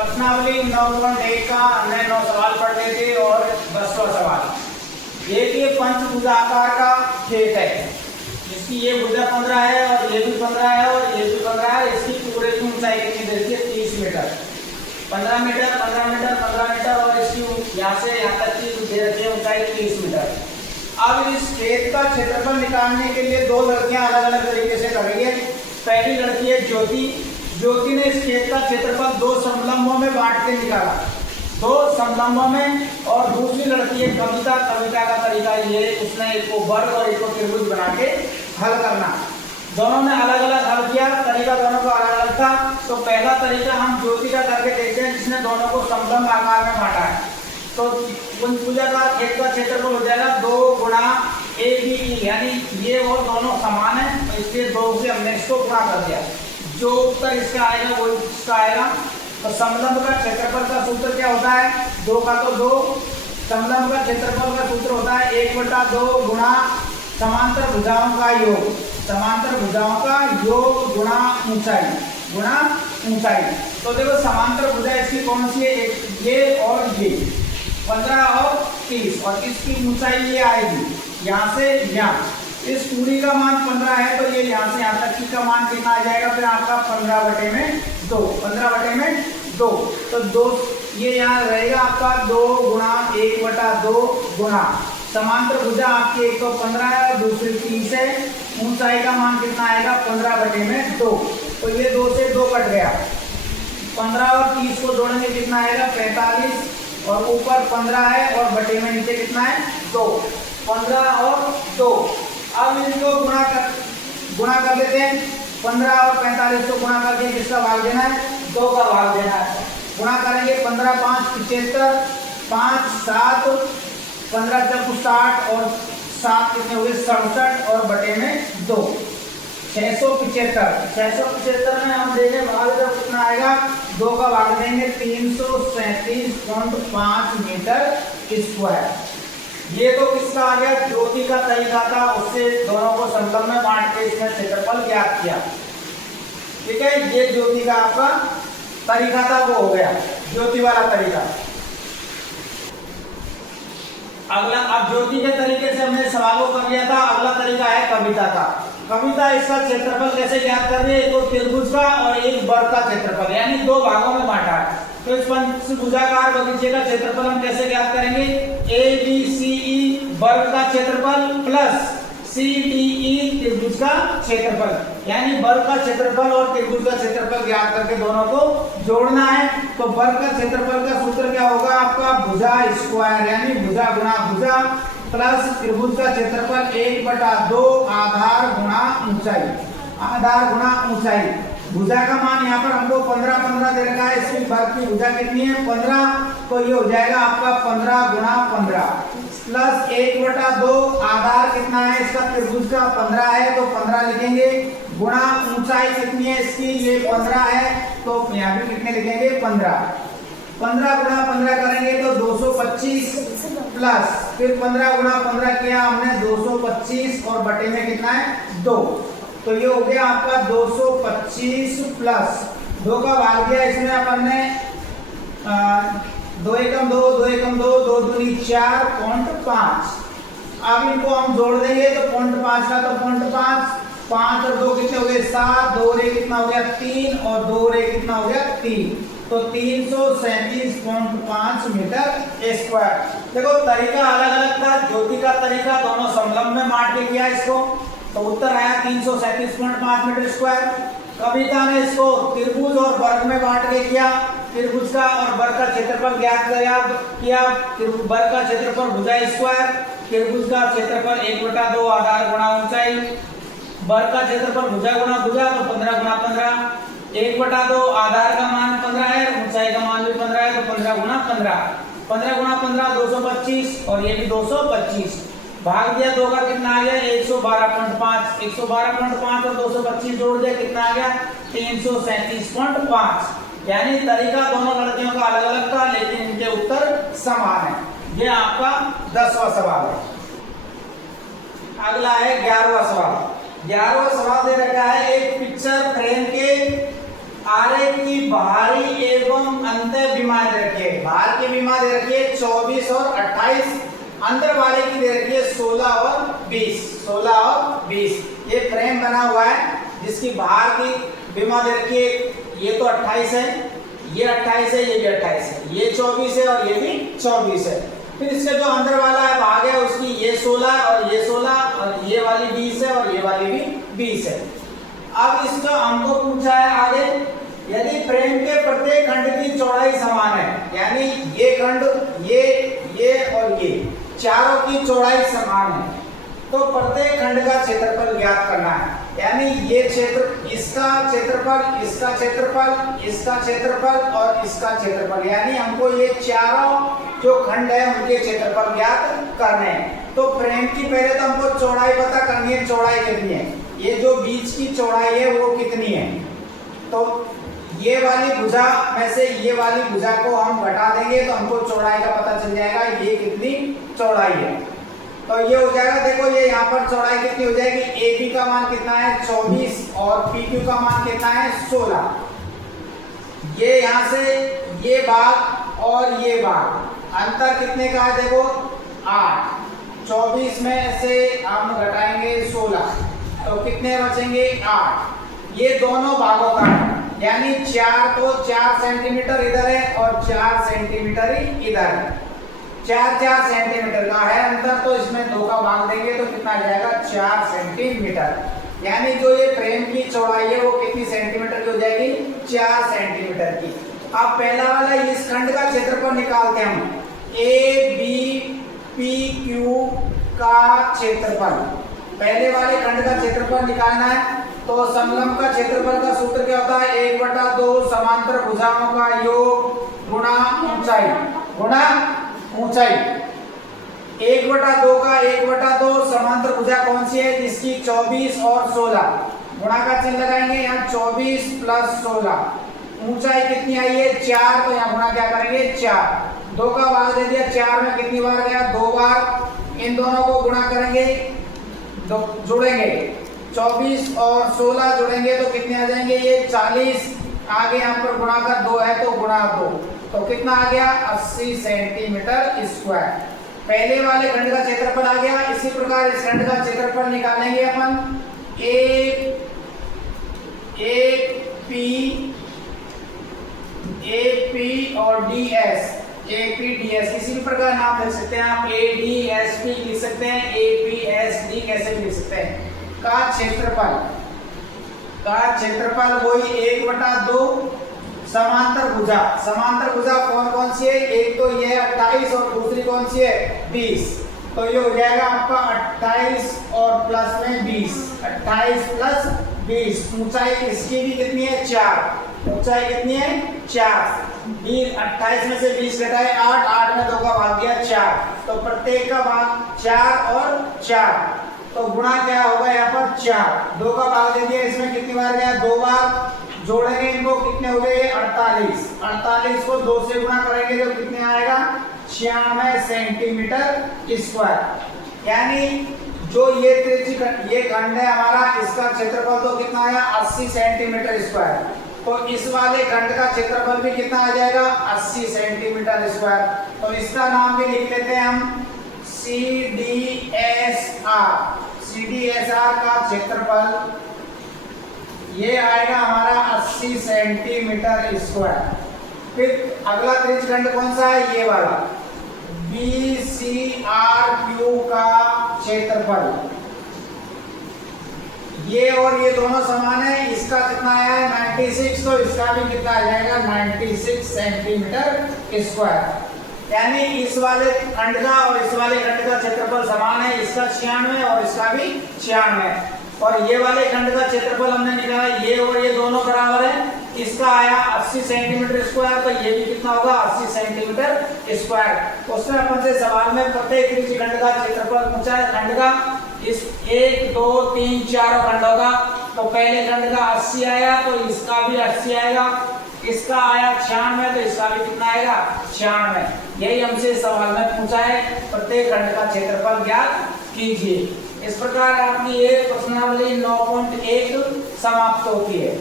प्रश्नावली 9.1 का हमने 9 सवाल पढ़ लिए थे और 10वां सवाल। ये पंचभुजाकार का खेत है, इसकी ये भुजा 15 है और ये भी 15 है और ये भी 15 है। इसकी पूरे की ऊंचाई कितनी देखिए 30 मीटर, 15 मीटर 15 मीटर 15 मीटर और इसकी यहाँ से यहाँ तक की दे रखी है ऊंचाई 30 मीटर। अब इस खेत का क्षेत्रफल निकालने के लिए दो लड़कियां अलग अलग तरीके से कर रही है। पहली लड़की है ज्योति। ज्योति ने इस खेत का क्षेत्रफल दो समलंबों में बांट के निकाला, दो समलंबों में। और दूसरी लड़की है कविता। कविता का तरीका ये, उसने एक को वर्ग और एक को त्रिभुज बना के हल करना। दोनों ने अलग अलग हल किया, तरीका दोनों का अलग अलग था। तो पहला तरीका हम ज्योति का करके देखते हैं, जिसने दोनों को समलंब आकार में बांटा है। तो पंचभुजाकार खेत का क्षेत्रफल हो जाएगा 2 गुणा ABE, यानी ये और दोनों समान है, इसलिए 2 से हमने इसको गुणा कर दिया। जो उत्तर इसका आएगा वो इसका आएगा। तो समलंब का क्षेत्रफल का सूत्र क्या होता है? 2 का तो 2। समलंब का क्षेत्रफल का सूत्र होता है 1/2 गुणा समांतर भुजाओं का योग, समांतर भुजाओं का योग गुणा ऊंचाई, गुणा ऊंचाई। तो देखो समांतर भुजा इसकी कौन सी है? ये और ये 15 और 30, और इसकी ऊंचाई ये आएगी यहाँ से यहाँ। इस पूरी का मान 15 है, तो ये यहाँ से यहाँ तक की का मान कितना आ जाएगा? फिर आपका 15/2, 15/2। तो 2 ये यहाँ रहेगा आपका 2 गुणा 1/2 गुणा समांतर भुजा आपकी एक तो 15 है और दूसरी 30 है। ऊंचाई का मान कितना आएगा? 15/2। तो ये 2 से 2 कट गया। 15 और 30 को जोड़ेंगे कितना आएगा? 45, और ऊपर 15 है और बटे में नीचे कितना है? 2। 15 और 2। अब इनको गुणा कर देते हैं। 15 और 45 को गुणा करके किसका भाग देना है? 2 का भाग देना है। गुणा करेंगे 15 5 75, 5 7 15 × 60 और 7 कितने हुए? 67, और बटे में 2 675। 675 में हम देंगे भाग जब कितना आएगा? 2 का भाग देंगे 337.5 मीटर स्क्वायर। ये तो किसका आ गया? ज्योति का तरीका था, उससे दोनों को समतल में बांट के इसमें क्षेत्रफल ज्ञात किया। ठीक है, ये ज्योति का आपका तरीका था, वो हो गया ज्योति वाला तरीका। अगला, अब ज्योति के तरीके से हमने सवाल को कर लिया था। अगला तरीका है कविता का। कविता इसका क्षेत्रफल कैसे ज्ञात कर रही है? एक तो त्रिभुज का और एक वर्ग का क्षेत्रफल, यानी 2 भागों में बांटा है। तो इस पंचभुजाकार बगीचे का क्षेत्रफल हम कैसे ज्ञात करेंगे? ABCE वर्ग का क्षेत्रफल प्लस CDE त्रिभुज का क्षेत्रफल, यानी वर्ग का क्षेत्रफल और त्रिभुज का क्षेत्रफल ज्ञात करके दोनों को जोड़ना है। तो वर्ग का क्षेत्रफल का सूत्र क्या होगा आपका? भुजा स्क्वायर, यानी भुजा गुणा भुजा प्लस त्रिभुज का क्षेत्रफल 1/2 आधार गुणा ऊंचाई, आधार गुणा ऊंचाई। भुजा का मान यहाँ पर हमको 15 दे रखा है। इसकी वर्ग की भुजा कितनी है? 15। तो ये हो जाएगा आपका 15 गुणा 15 प्लस 1/2 आधार कितना है इसका? त्रिभुज का 15 है, तो 15 लिखेंगे, गुणा ऊंचाई कितनी है इसकी? ये 15 है, तो यहाँ भी कितने लिखेंगे? 15। 15 गुणा 15 करेंगे तो 225 प्लस फिर 15 गुणा 15 किया हमने 225, और बटे में कितना है? 2। तो ये हो गया आपका 225 प्लस 2 का भाग दिया इसमें अपन ने 2 एकम 2, 2 एकम 2, 2 दूनी 4.5। अब इनको हम जोड़ देंगे तो 0.5 का तो 0.5, 5 और 2 कितने हो गए? 7, 2 रे कितना हो गया? 3, और 2 रे कितना हो गया? 3। तो 337.5 मीटर स्क्वायर। देखो तरीका अलग अलग था। ज्योति का तरीका दोनों समलंब में बांट के किया इसको, तो उत्तर आया 337.5 मीटर स्क्वायर। कविता ने इसको त्रिभुज और वर्ग में बांट के किया। त्रिभुज का और वर्ग का क्षेत्रफल ज्ञात किया। वर्ग का क्षेत्रफल भुजा स्क्वायर, त्रिभुज का क्षेत्रफल 1/2 आधार गुणा ऊंचाई, वर्ग का क्षेत्रफल भुजा गुणा भुजा, तो 15 गुणा 15। 1/2 आधार का मान 15 है, ऊंचाई का मान भी 15 है, तो 15 गुणा 15। 15 गुणा 15 225, और ये भी 225। भाग दिया 2 का कितना आ गया? 112.5। 112.5 और 225 जोड़ दिया, कितना आ गया? 337.5। यानी तरीका दोनों लड़कियों का अलग अलग था, लेकिन इनके उत्तर समान है। ये आपका 10वां सवाल है। अगला है 11वां सवाल। 11वां सवाल दे रखा है, एक पिक्चर फ्रेम के आरेख की बाहरी एवं अंतर विमा दे रखी है। बाहर की विमा दे रखी है 24 और 28, अंदर वाले की दे रखी है 16 और 20। 16 और 20 ये फ्रेम बना हुआ है जिसकी बाहर की विमा दे रखी है। ये तो 28 है, ये 28 है, ये भी 28 है, ये 24 है और ये भी 24 है। फिर इसका जो अंदर वाला है भाग है उसकी ये 16 और ये 16 और ये वाली 20 है और ये वाली भी 20 है। अब इसका हमको पूछा है आगे, यदि फ्रेम के प्रत्येक खंड की चौड़ाई समान है, यानी ये खंड, ये और ये चारों की चौड़ाई समान है, तो प्रत्येक खंड का क्षेत्रफल ज्ञात करना है। यानी ये क्षेत्र, इसका क्षेत्रफल, इसका क्षेत्रफल, इसका क्षेत्रफल और इसका क्षेत्रफल, यानी हमको ये चारों जो खंड है उनके क्षेत्रफल ज्ञात करने हैं। तो फ्रेम की पहले तो हमको चौड़ाई पता करनी है, चौड़ाई कितनी है, ये जो बीच की चौड़ाई है वो कितनी है। तो ये वाली भुजा में से ये वाली भुजा को हम घटा देंगे तो हमको चौड़ाई का पता चल जाएगा ये कितनी चौड़ाई है। तो ये हो जाएगा, देखो ये यहाँ पर चौड़ाई कितनी हो जाएगी, AB का मान कितना है 24 और PQ का मान कितना है 16। ये यहाँ से ये भाग और ये भाग अंतर कितने का है, देखो 8। 24 में से हम घटाएंगे 16 तो कितने बचेंगे 8। ये दोनों भागों का है, यानी 4 तो 4 सेंटीमीटर इधर है और 4 सेंटीमीटर ही इधर है। 4 सेंटीमीटर का है अंतर, तो इसमें 2 का भाग देंगे तो कितना आ जाएगा 4 सेंटीमीटर। यानी जो ये फ्रेम की चौड़ाई है वो कितनी सेंटीमीटर की हो जाएगी 4 सेंटीमीटर की। अब पहला वाला इस खंड का क्षेत्रफल निकालते हैं हम, ABPQ का क्षेत्रफल। पहले वाले खंड का क्षेत्रफल निकालना है तो समलंब का क्षेत्रफल का सूत्र क्या होता है, 1/2 समांतर भुजाओं का योग गुणा ऊंचाई, गुणा ऊंचाई। 1/2 का 1/2 समांतर भुजा कौन सी है, जिसकी 24 और 16, गुणा का चिन्ह लगाएंगे यहाँ 24 + 16। ऊंचाई कितनी आई है 4, तो यहाँ गुणा क्या करेंगे 4। 2 का भाग दे दिया, 4 में कितनी बार गया 2 बार। इन दोनों को गुणा करेंगे, जोड़ेंगे 24 और 16 जोड़ेंगे तो कितने आ जाएंगे ये 40। आगे यहाँ पर गुणा का 2 है तो गुणा 2, तो कितना आ गया 80 सेंटीमीटर स्क्वायर। पहले वाले खंड का क्षेत्रफल आ गया। इसी प्रकार इस खंड का क्षेत्रफल निकालेंगे अपन, AP और DS, APDS किसी भी प्रकार नाम लिख सकते हैं आप, ADSP लिख सकते हैं, APSD कैसे भी लिख सकते हैं। का क्षेत्रफल वही 1/2 समांतर भुजा। समांतर भुजा कौन कौन सी है, एक तो ये 28 और दूसरी कौन सी है 20। तो ये हो जाएगा आपका 28 और प्लस में 20, 28 + 20। ऊंचाई इसकी भी कितनी है 4, ऊंचाई कितनी है 4। 28 में से 20 घटाए 8, 8 में 2 का भाग दिया 4, तो प्रत्येक का भाग 4 और 4, तो गुणा क्या होगा यहाँ पर 4। 2 का भाग दे दिया, इसमें कितनी बार गया 2 बार। जोड़ेंगे इनको, कितने हो गए 48। 48 को 2 से गुणा करेंगे तो कितने आएगा 96 सेंटीमीटर स्क्वायर। यानी जो ये ये खंड है हमारा, इसका क्षेत्रफल तो कितना आया 80 सेंटीमीटर स्क्वायर। तो इस वाले खंड का क्षेत्रफल भी कितना आ जाएगा 80 सेंटीमीटर स्क्वायर। तो इसका नाम भी लिख लेते हैं हम CDSR का क्षेत्रफल ये आएगा हमारा 80 सेंटीमीटर स्क्वायर। फिर अगला त्रिज्यखंड कौन सा है, ये वाला BCRQ का क्षेत्रफल। ये और ये दोनों समान है, इसका कितना आया है 96, तो इसका भी कितना आ जाएगा 96 सेंटीमीटर स्क्वायर। यानी इस वाले खंड का और इस वाले खंड का क्षेत्रफल समान है, इसका 96 और इसका भी 96। और ये वाले खंड का क्षेत्रफल हमने निकाला, ये और ये दोनों बराबर है, इसका आया 80 सेंटीमीटर स्क्वायर, तो ये भी कितना होगा 80 सेंटीमीटर स्क्वायर। उसमें अपन से सवाल में प्रत्येक त्रिज्यखंड का क्षेत्रफल पूछा है खंड का, इस 1 2 3 4 खंडों का। तो पहले खंड का 80 आया तो इसका भी 80 आएगा, इसका आया 96 तो इसका भी कितना आएगा 96। यही हमसे सवाल में पूछा है, प्रत्येक खंड का क्षेत्रफल ज्ञात कीजिए। इस प्रकार आपकी ये प्रश्नावली 9.1 समाप्त होती है।